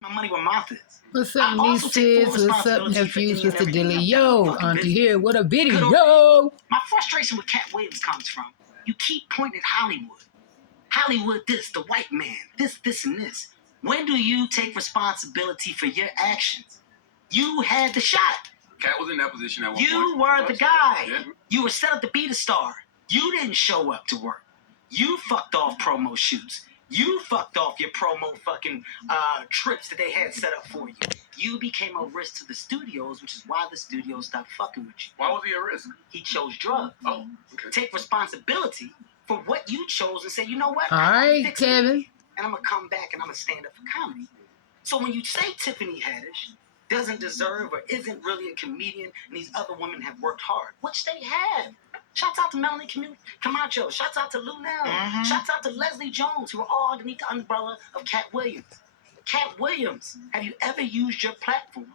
My money where mouth is. What's up, nieces? What's up, nephews? What's the dealie? Yo, auntie here. What a video. My frustration with Katt Williams comes from, you keep pointing at Hollywood. Hollywood this, the white man, this, and this. When do you take responsibility for your actions? You had the shot. Katt was in that position at one point. You were the guy. Yeah. You were set up to be the star. You didn't show up to work. You fucked off promo shoots. You fucked off your promo fucking trips that they had set up for you. You became a risk to the studios, which is why the studios stopped fucking with you. Why was he a risk? He chose drugs. Oh, okay. Take responsibility for what you chose and say, you know what? All right, Kevin. And I'm going to come back and I'm going to stand up for comedy. So when you say Tiffany Haddish doesn't deserve or isn't really a comedian and these other women have worked hard, which they have. Shouts out to Melanie Camacho. Shouts out to Lou Nell. Mm-hmm. Shouts out to Leslie Jones, who are all underneath the umbrella of Katt Williams. Katt Williams, have you ever used your platform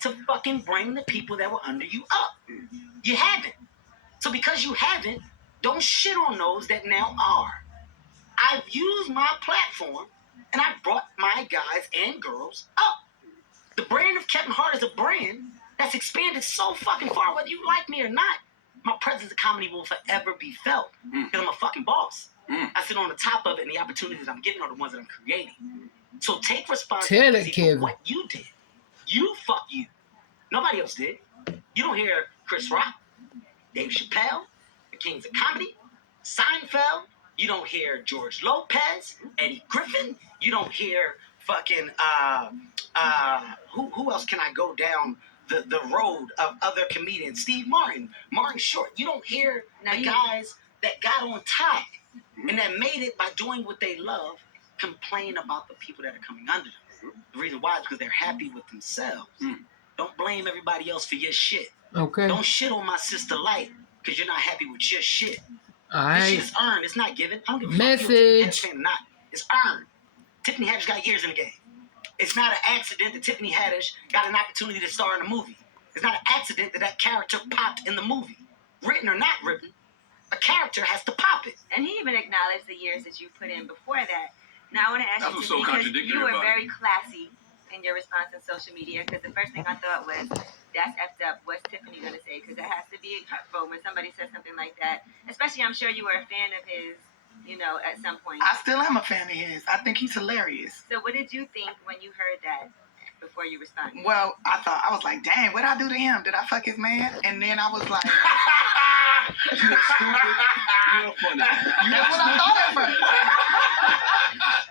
to fucking bring the people that were under you up? You haven't. So because you haven't, don't shit on those that now are. I've used my platform and I brought my guys and girls up. The brand of Kevin Hart is a brand that's expanded so fucking far, whether you like me or not. My presence in comedy will forever be felt because I'm a fucking boss. I sit on the top of it, and the opportunities I'm giving are the ones that I'm creating. So take responsibility for what you did. You fuck you. Nobody else did. You don't hear Chris Rock, Dave Chappelle, the Kings of Comedy, Seinfeld. You don't hear George Lopez, Eddie Griffin. You don't hear fucking who else can I go down the road of other comedians? Steve Martin, Martin Short. You don't hear the guys that got on top and that made it by doing what they love complain about the people that are coming under them. The reason why is because they're happy with themselves. Don't blame everybody else for your shit. Okay. Don't shit on my sister Light because you're not happy with your shit. All right. This shit is earned. It's not given. I don't give a Message. fuck if not. It's earned. Tiffany Haddish got years in the game. It's not an accident that Tiffany Haddish got an opportunity to star in a movie. It's not an accident that character popped in the movie. Written or not written, a character has to pop it. And he even acknowledged the years that you put in before that. Now I want to ask you, so because you were very classy in your response on social media, because the first thing I thought was, that's effed up. What's Tiffany going to say? Because it has to be hurtful when somebody says something like that. Especially, I'm sure you were a fan of his, you know, at some point. I still am a fan of his. I think he's hilarious. So what did you think when you heard that before you responded? Well, I was like, dang, what'd I do to him? Did I fuck his man? And then I was like, You're stupid. You're funny. That's what I thought at first.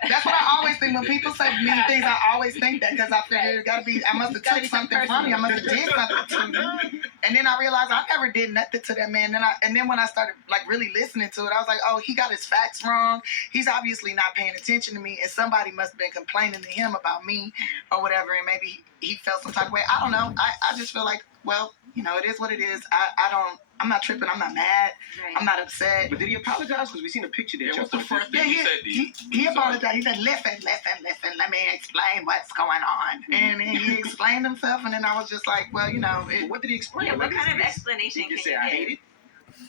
That's what I always think. When people say mean things, I always think that because I figured it gotta be, I must have took something from you. I must have did something to you. And then I realized I never did nothing to that man. And then when I started like really listening to it, I was like, oh, he got his facts wrong. He's obviously not paying attention to me. And somebody must have been complaining to him about me or whatever. And maybe he felt some type of way. I don't know. I just feel like, well, you know, it is what it is. I'm not tripping. I'm not mad. Right. I'm not upset. But did he apologize? Because we seen a picture there. What's the first thing he said to you? He apologized. He said, listen, let me explain what's going on. And then he explained himself, and then I was just like, well, you know. What did he explain? Yeah, what kind of explanation can you give? He just said, I hate it?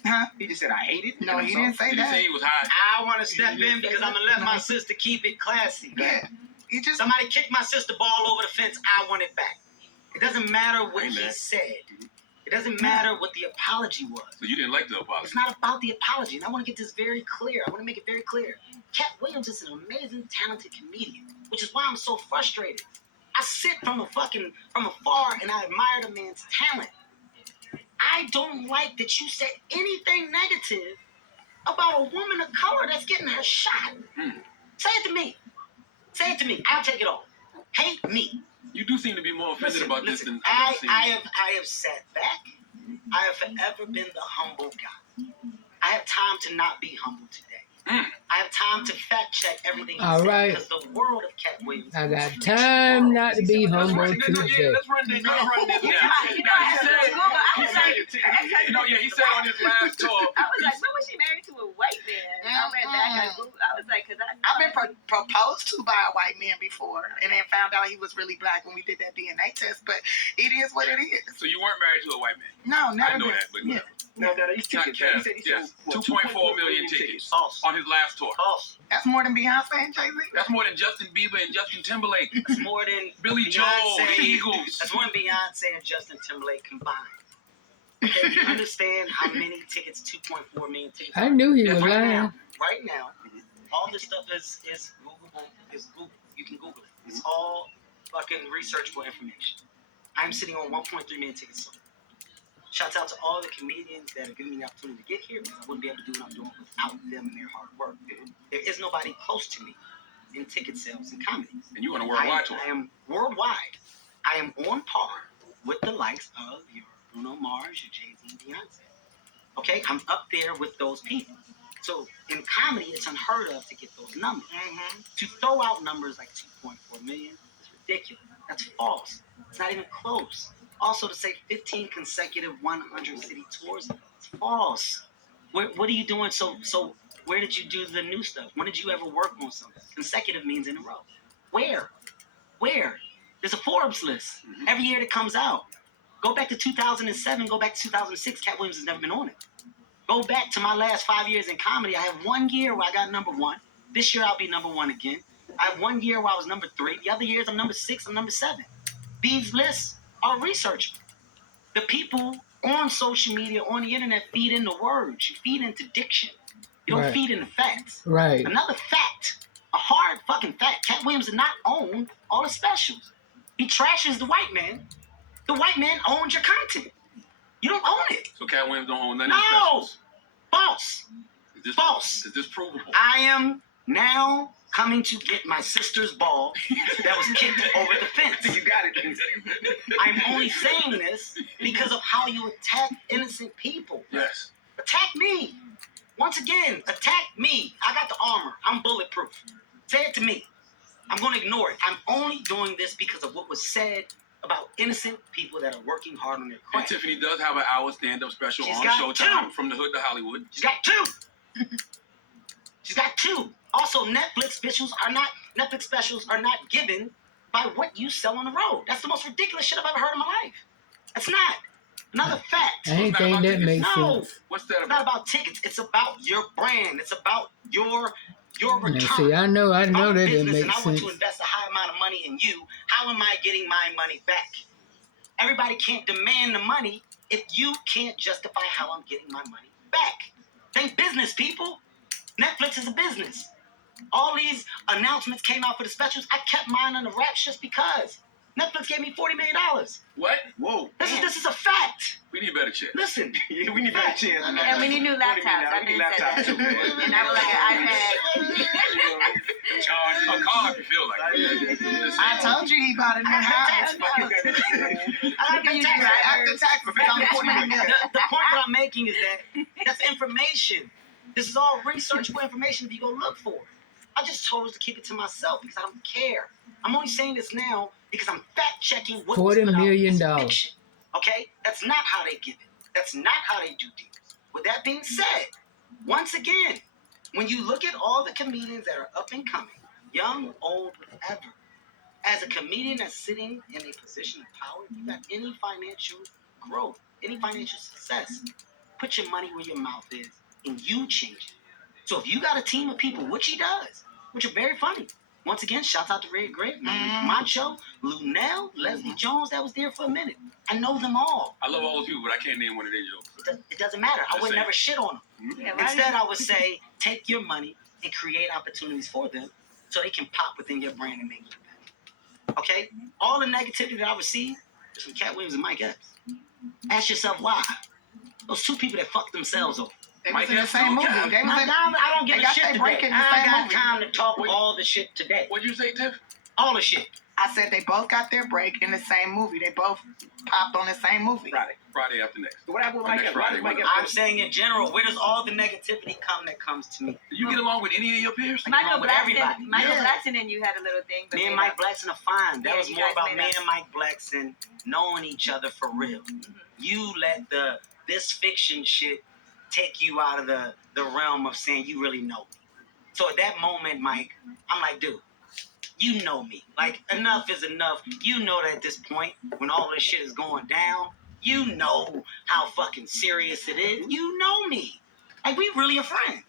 Huh? He just said, I hate it? No, he didn't say that. He didn't say he was high. I want to step in because I'm going to let my sister keep it classy. Yeah. Somebody kicked my sister ball over the fence. I want it back. It doesn't matter what he said. It doesn't matter what the apology was. So you didn't like the apology? It's not about the apology. And I want to get this very clear. I want to make it very clear. Katt Williams is an amazing, talented comedian, which is why I'm so frustrated. I sit from afar and I admire the man's talent. I don't like that you said anything negative about a woman of color that's getting her shot. Say it to me. Say it to me. I'll take it all. Hate me. You do seem to be more offended about this than I have sat back. I have forever been the humble guy. I have time to not be humble today. I have time to fact check everything. All right. Because the world of Katt Williams. I got time not to be humble today. Let's run this now. He said on his last talk. I was like, when was she married to a white man? I read back. I was like, because I've been proposed to by a white man before, and then found out he was really black when we did that DNA test. But it is what it is. So you weren't married to a white man? No, never. I know that, but yeah. No, these tickets. He said he sold 2.4 million tickets on his last tour. False. That's more than Beyonce and Jay-Z. That's more than Justin Bieber and Justin Timberlake. That's more than Billy Joel, Beyonce. the Eagles. That's more than Beyonce and Justin Timberlake combined. Okay, you understand how many tickets? 2.4 million tickets. I knew he was right lying. now, right now, all this stuff is Googleable. Is Google. You can Google it. It's all fucking researchable information. I'm sitting on 1.3 million tickets sold. Shouts out to all the comedians that are giving me the opportunity to get here because I wouldn't be able to do what I'm doing without them and their hard work. There is nobody close to me in ticket sales and comedy. And you on a worldwide tour. I am worldwide. I am on par with the likes of your Bruno Mars, your Jay-Z, and Beyonce. Okay? I'm up there with those people. So in comedy, it's unheard of to get those numbers. To throw out numbers like 2.4 million is ridiculous. That's false. It's not even close. Also, to say 15 consecutive 100-city tours, it's false. What are you doing? So where did you do the new stuff? When did you ever work on something? Consecutive means in a row. Where? There's a Forbes list every year that comes out. Go back to 2007. Go back to 2006. Katt Williams has never been on it. Go back to my last 5 years in comedy. I have 1 year where I got number 1. This year I'll be number 1 again. I have 1 year where I was number 3. The other years I'm number 6. I'm number 7. These lists are researched. The people on social media, on the internet, feed into words. You feed into diction. You don't feed into facts. Right. Another fact, a hard fucking fact. Katt Williams did not own all the specials. He trashes the white man. The white man owns your content. You don't own it. So Katt Williams don't own none of the specials? False. False. Is this provable? I am now coming to get my sister's ball that was kicked over the fence. You got it. I'm only saying this because of how you attack innocent people. Yes. Attack me. Once again, attack me. I got the armor. I'm bulletproof. Say it to me. I'm going to ignore it. I'm only doing this because of what was said about innocent people that are working hard on their And craft. Tiffany does have an hour stand-up special She's on got Showtime 2. from the hood to Hollywood. She's got 2. She's got 2. Also, Netflix specials are not given by what you sell on the road. That's the most ridiculous shit I've ever heard in my life. That's not. Another fact. I ain't think that makes sense. What's that It's not about tickets. It's about your brand. It's about your return. Now, see, I know If I'm that a it business and makes I want sense. to invest a high amount of money in you, how am I getting my money back? Everybody can't demand the money if you can't justify how I'm getting my money back. Think business, people. Netflix is a business. All these announcements came out for the specials. I kept mine on the wraps just because. Netflix gave me $40 million. What? Whoa. This is a fact. We need better chairs. Listen. We need better chairs. And we need new laptops. I didn't say that. And I would like an iPad. Charge a car if you feel like it. I told you he bought a new house. The point that I'm making is that that's information. This is all researchable information if you go look for it. I just chose to keep it to myself because I don't care. I'm only saying this now because I'm fact checking what was $40 put out million. as fiction. Okay? That's not how they give it. That's not how they do deals. With that being said, once again, when you look at all the comedians that are up and coming, young, old, whatever, as a comedian that's sitting in a position of power, if you got any financial growth, any financial success, put your money where your mouth is and you change it. So if you got a team of people, which he does, which are very funny. Once again, shouts out to Red Grape, Macho, Lunel, Leslie Jones, that was there for a minute. I know them all. I love all those people, but I can't name one of their jokes. It doesn't matter. I would never shit on them. Yeah, Instead, I would say, take your money and create opportunities for them so they can pop within your brand and make you better. Okay? All the negativity that I receive is from Katt Williams and Mike Epps. Ask yourself why. Those 2 people that fucked themselves over. They was in the same movie. I don't give a shit today. break in the I same got movie. time to talk all the shit today. What'd you say, Tiff? All the shit. I said they both got their break in the same movie. They both popped on the same movie. Friday after next. What happened with Or Mike next Epps? Friday, Mike whatever. I'm saying in general, where does all the negativity come that comes to me? Do you get along with any of your peers? Michael with Blackson, everybody. Michael Yeah. Blackson and you had a little thing. But Me and they Mike Blackson are fine. That Yeah, was you more guys about made me up. and Mike Blackson knowing each other for real. You let this fiction shit take you out of the realm of saying you really know me. So at that moment, Mike, I'm like, dude, you know me. Like, enough is enough. You know that at this point, when all this shit is going down, You know how fucking serious it is. You know me. Like, we really are friends.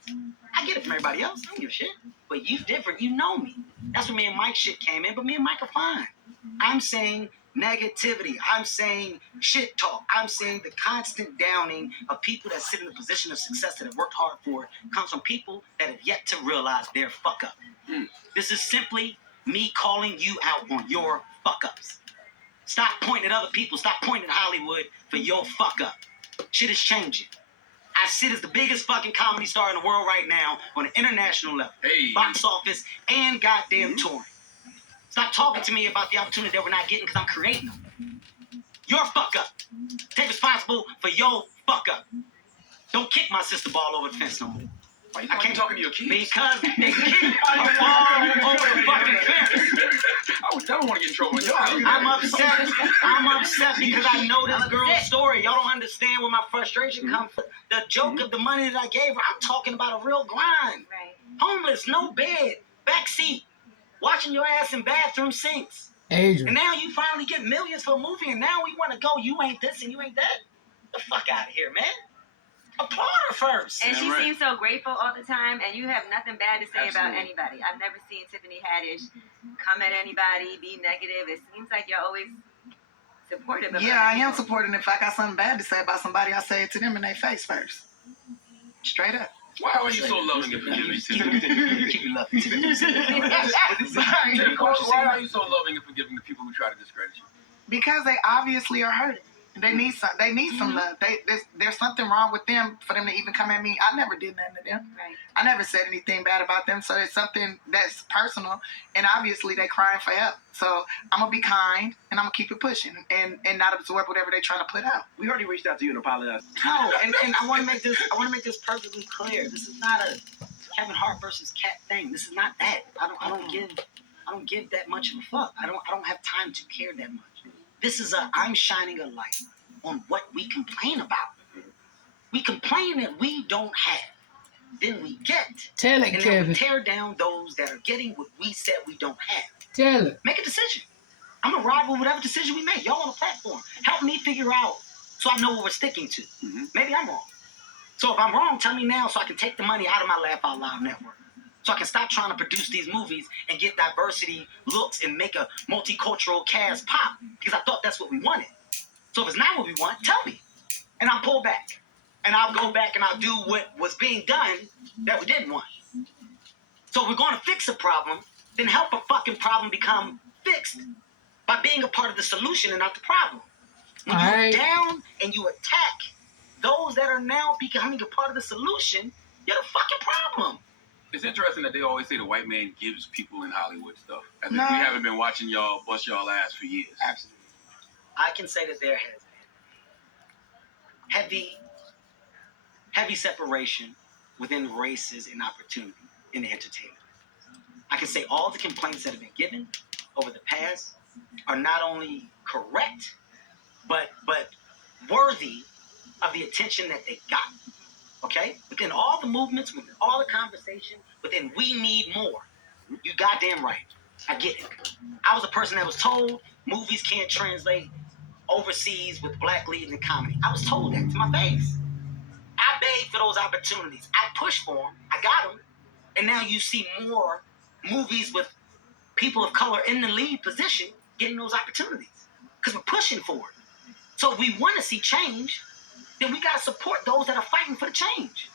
I get it from everybody else. I don't give a shit. But you different. You know me. That's where me and Mike shit came in. But me and Mike are fine. I'm saying negativity. I'm saying shit talk. I'm saying the constant downing of people that sit in a position of success that have worked hard for it comes from people that have yet to realize their fuck up. This is simply me calling you out on your fuck ups. Stop pointing at other people. Stop pointing at Hollywood for your fuck up. Shit is changing. I sit as the biggest fucking comedy star in the world right now on an international level. Hey. Box office and goddamn touring. Stop talking to me about the opportunity that we're not getting because I'm creating them. Your fuck up. Take responsible for your fuck up. Don't kick my sister ball over the fence no more. Why you can't talking to your kids? Because they kicked a ball over the fucking fence. I would never want to get in trouble with y'all. I'm upset. I'm upset because I know this girl's story. Y'all don't understand where my frustration comes from. The joke of the money that I gave her, I'm talking about a real grind. Right. Homeless, no bed, backseat, watching your ass in bathroom sinks. Adrian. And now you finally get millions for a movie, and now we want to go, you ain't this and you ain't that. The fuck out of here, man. Applaud her first. And she right. seems so grateful all the time, and you have nothing bad to say about Absolutely. anybody. I've never seen Tiffany Haddish come at anybody, be negative. It seems like you're always supportive of Yeah, I other am people. supporting. If I got something bad to say about somebody, I say it to them in their face first. Straight up. Why are you so loving and forgiving, Tiffany? Keep it loving. Sorry. Tiffany, why are you so loving and forgiving the people who try to discredit you? Because they obviously are hurting. They need some. They need some love. There's something wrong with them for them to even come at me. I never did nothing to them. Right. I never said anything bad about them. So it's something that's personal, and obviously they crying for help. So I'm gonna be kind and I'm gonna keep it pushing and not absorb whatever they trying to put out. We already reached out to you and apologized. No, and I want to make this. I want to make this perfectly clear. This is not a Kevin Hart versus Katt thing. This is not that. I don't give that much of a fuck. I don't have time to care that much. This is I'm shining a light on what we complain about. We complain that we don't have. Then we get. Tell it, And then Kevin. we tear down those that are getting what we said we don't have. Tell it. Make a decision. I'm going to ride with whatever decision we make. Y'all on the platform. Help me figure out so I know what we're sticking to. Maybe I'm wrong. So if I'm wrong, tell me now so I can take the money out of my Laugh Out Loud network. So I can stop trying to produce these movies and get diversity looks and make a multicultural cast pop. Because I thought that's what we wanted. So if it's not what we want, tell me. And I'll pull back. And I'll go back and I'll do what was being done that we didn't want. So if we're going to fix a problem, then help a fucking problem become fixed by being a part of the solution and not the problem. When All you're right. down and you attack those that are now becoming a part of the solution, you're the fucking problem. It's interesting that they always say the white man gives people in Hollywood stuff. As if No. we haven't been watching y'all bust y'all ass for years. Absolutely. I can say that there has been heavy separation within races and opportunity in the entertainment. I can say all the complaints that have been given over the past are not only correct, but worthy of the attention that they got. Okay? Within all the movements, within all the conversation, within we need more. You goddamn right. I get it. I was a person that was told movies can't translate overseas with black leads in comedy. I was told that to my face. I begged for those opportunities. I pushed for them. I got them. And now you see more movies with people of color in the lead position getting those opportunities. Because we're pushing for it. So if we want to see change, then we got to support those that are fighting for the change.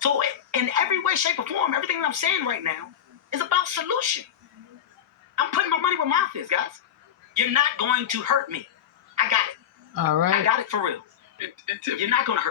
So in every way, shape, or form, everything that I'm saying right now is about solution. I'm putting my money where my mouth is, guys. You're not going to hurt me. I got it. All right. I got it for real. And Tiffany, You're not going to hurt me.